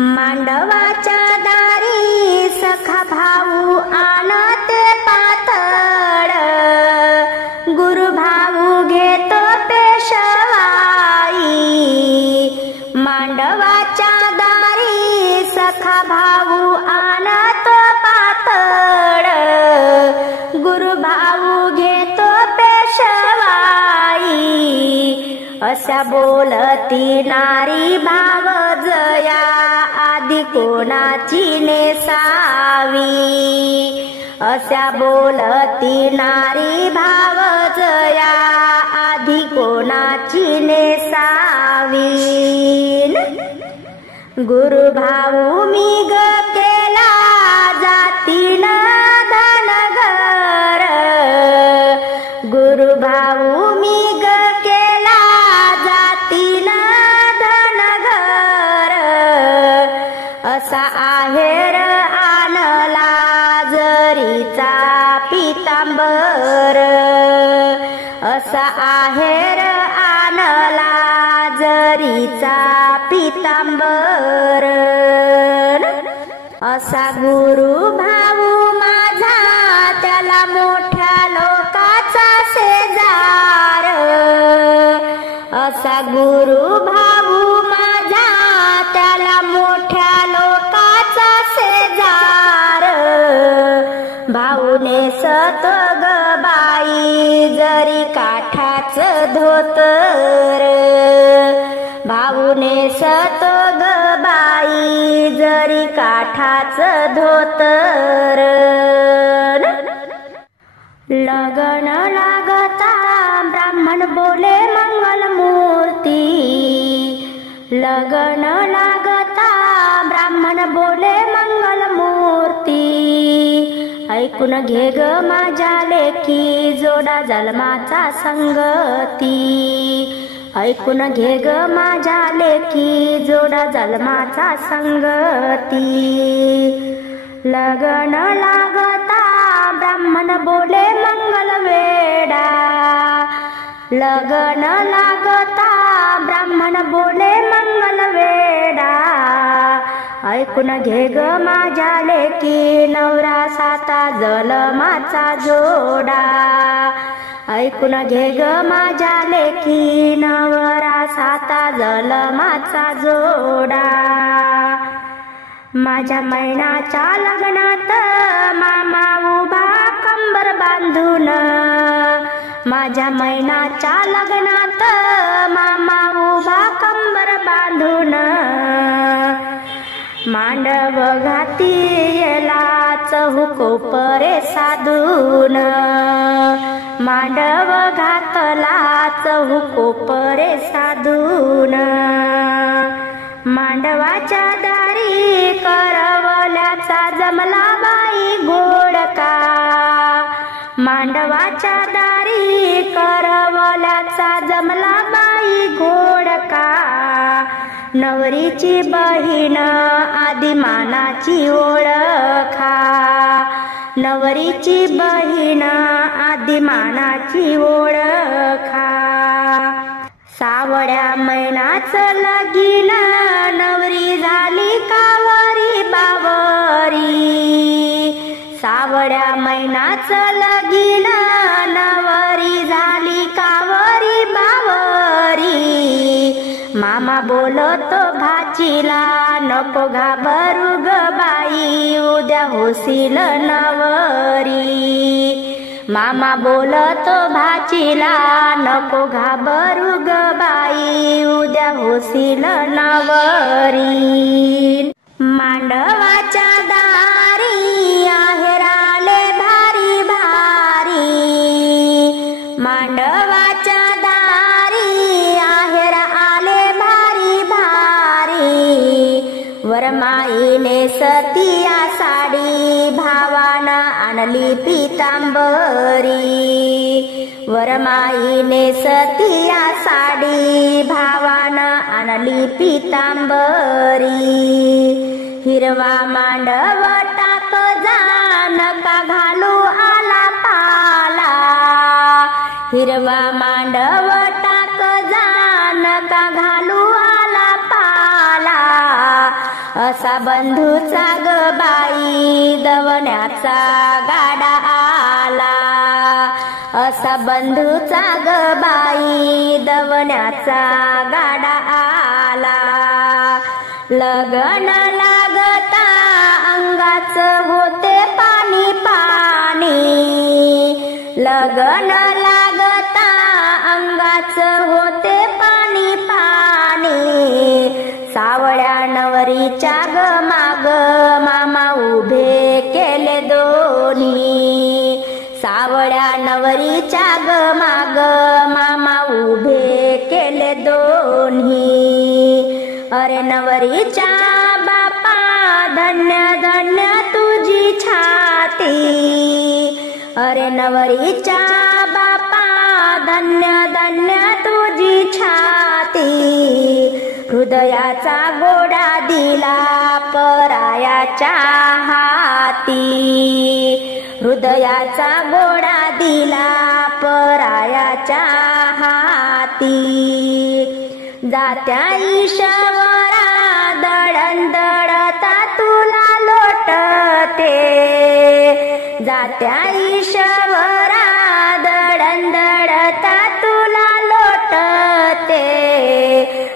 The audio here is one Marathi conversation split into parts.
मांडवाच्या दारी सखा भाऊ आणते पातळ, गुरु भाऊ घेतो पेशवाई। मांडवाच्या दारी सखा भाऊ आणतो पातळ, गुरु भाऊ घेतो पेशवाई। अशा बोलती नारी भाव जया, आधी कोणाची नेसावी। अशा बोलती नारी भाव जया, आधी कोणाची नेसावी। गुरु भाऊ मी ग केला जातीन धनगर, गुरु भाऊ मी ग केला जातीन धनगर। असा आहेर आणला जरीचा पितांबर, असा आहेर आणला जरीचा पितांबर। असा गुरु भाऊ माझा त्याला मोठ्या लोकाचा शेजार, असा गुरु भाऊ माझा त्याला मोठ्या लोकाचा शेजार। भाऊने सत ग बाई जरी काठाच धोतर, भाऊने सत ग बाई जरी काठाच धोतर। लगन लागता ब्राह्मण बोले मंगल मूर्ती, लगन लागता ब्राह्मण बोले मंगल मूर्ती। ऐकून घे ग माझ्या लेकी जोडा जन्माचा संगती, ऐकून घे ग माझ्या लेकी जोडा जन्माचा संगती। लगन लागता ब्राह्मण बोले मंगल वेडा, लगन लागता ब्राह्मण बोले मंगल वेडा। ऐकून घे ग माझ्या लेकी नवरा साता जन्माचा जोडा, ऐकून घे ग माझ्या लेकी नवरा साता जन्माचा जोडा। माझ्या मैनाच्या लग्नात मामा उभा कंबर बांधून, माझ्या मैनाच्या लग्नात मामा उभा कंबर बांधून। मांडव घाती येला चहुकोपरे साधून, मांडव घातला चहुकोपरे साधून। मांडवाच्या दारी करवल्याचा जमला बाई घोडका, मांडवाच्या दारी करवल्याचा जमला बाई घोडका। नवरीची बहीण आधी मानाची ओळखा, नवरीची बहीण आधी मानाची ओळखा। सावड्या मैनाच लगीन नवरी झाली कावरी बावरी, सावड्या मैनाच लगीन नवरी झाली कावरी बावरी। मामा बोलतो भाचीला नको घाबरू ग बाई उद्या होशील नवरी, मामा बोलतो भाचीला नको घाबरू ग बाई उद्या होशील नवरी। मांडवाच्या दारी आहेराले भारी भारी, मांडवाच्या दारी आहेर आले भारी भारी। वरमाईने सतिया साडी भावानं आणली पितांबरी, वरमाईने सतिया साडी भावानं आणली पितांबरी। हिरवा मांडव टाक जान का घालू आला पाला, हिरवा मांडव टाक जान का घालू आला पाला। असा बंधूचा ग बाई दवण्याचा गाडा आला, असा बंधूचा ग बाई दवण्याचा गाडा आला. लगन लागता अंगाच होते पाणी पाणी, लगन लागता अंगाच होते पाणी पाणी. सावळ्या नवरीच्या ग माग मामा उभे केले दोन्ही, सावळ्या नवरीच्या ग माग मामा उभे केले दोन्ही. अरे नवरीच्या बापा धन्य धन्य तुझी छाती, अरे नवरीच्या बापा धन्य धन्य तुझी छाती. हृदयाचा गोडा दिला परायाच्या हाती, हृदयाचा गोडा दिला परायाच्या हाती. जात्या ईश्वरा दळणदळता तुला लोटते, जात्या ईश्वरा दळणदळता तुला लोटते.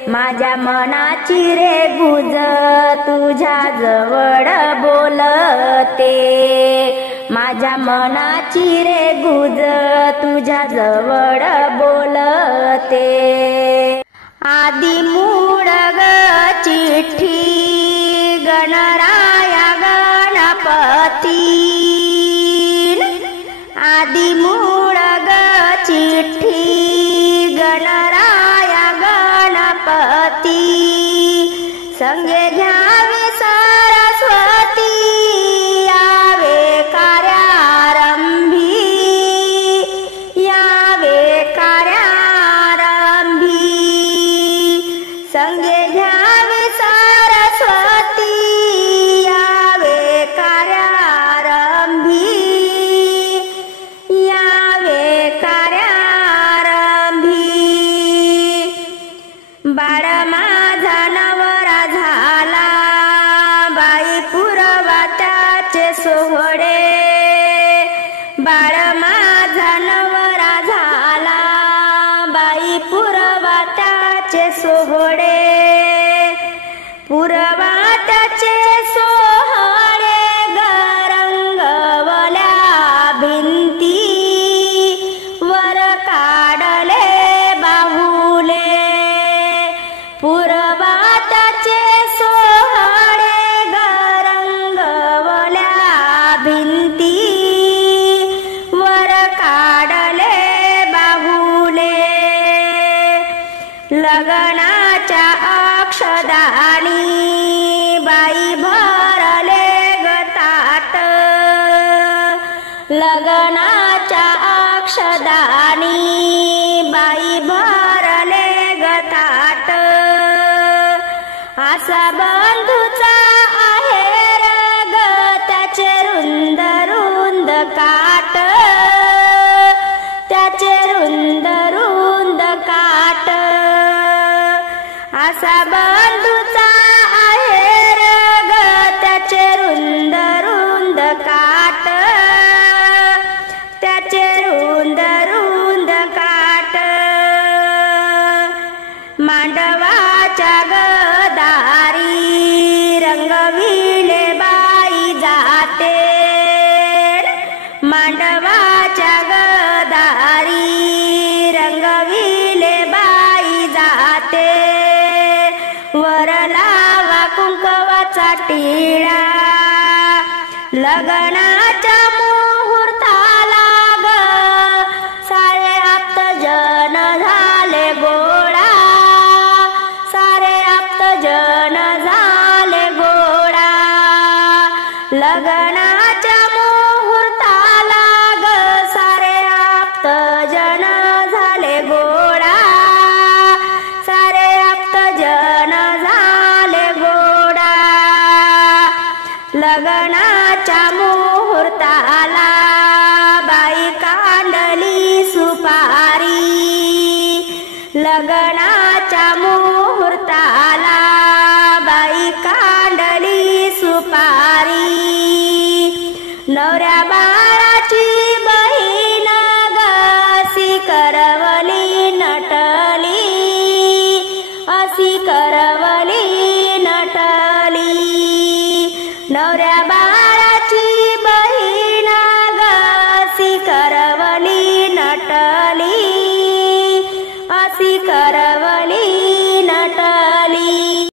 माझ्या मनाची रे गुज तुझ्या जवळ बोलते, माझ्या मनाची रे गुज तुझ्या जवळ बोलते. आदि मूळ ग चिठ्ठी गणराया गणपती, आदि मूळ ग चिठ्ठी गणराया गणपती. संगे घ्यावे सरस्वती यावे कार्यारंभी, यावे कार्यारंभी. संगे घ्यावे सरस्वती यावे कार्यारंभी, यावे कार्यारंभी. बाळ माझा नवरा झाला बाई पुरवा त्याचे सोहळे, बाळ माझा नवरा झाला बाई पुरवा त्याचे सोहळे. पुरवा त्याचे सोहळे गरंगवल्या भिंती, वर काढले बाहुले. पुरवा त्याचे सोहळे गरंगवल्या भिंती, वर काढले बाहुले. लगनाच्या अक्षदानी बाई भरले गतात, लगनाच्या अक्षदानी बाई भरले गतात. असा बंधूचा आहे रग त्याचे रुंद रुंद काट, त्याचे रुंद रुंद काट. असा बंधूचा आहे रग त्याचे रुंद रुंद काट, त्याचे रुंद रुंद काट. मांडवाच्या गदारी रंगविले बाई जाते, मांडवाच्या गदारी रंगविले बाई जाते. वर लावा कुंकवाचा टिळा लगनाच्या मुहूर्ताला ग. सारे आप्तजन झाले गोळा, सारे आप्तजन झाले गोळा. लगनाच्या मुहूर्ताला ग सारे आप्तजन झाले गोळा, सारे आप्तजन झाले गोळा. लगनाच्या मुहूर्ताला बाई कांडली सुपारी, लगनाच्या मुहूर्ताला बाई कांडली नवऱ्या बाळाची बहीण अशी करवली नटली, अशी करवली नटली. नवऱ्या बाळाची बहीण अशी करवली नटली, अशी करवली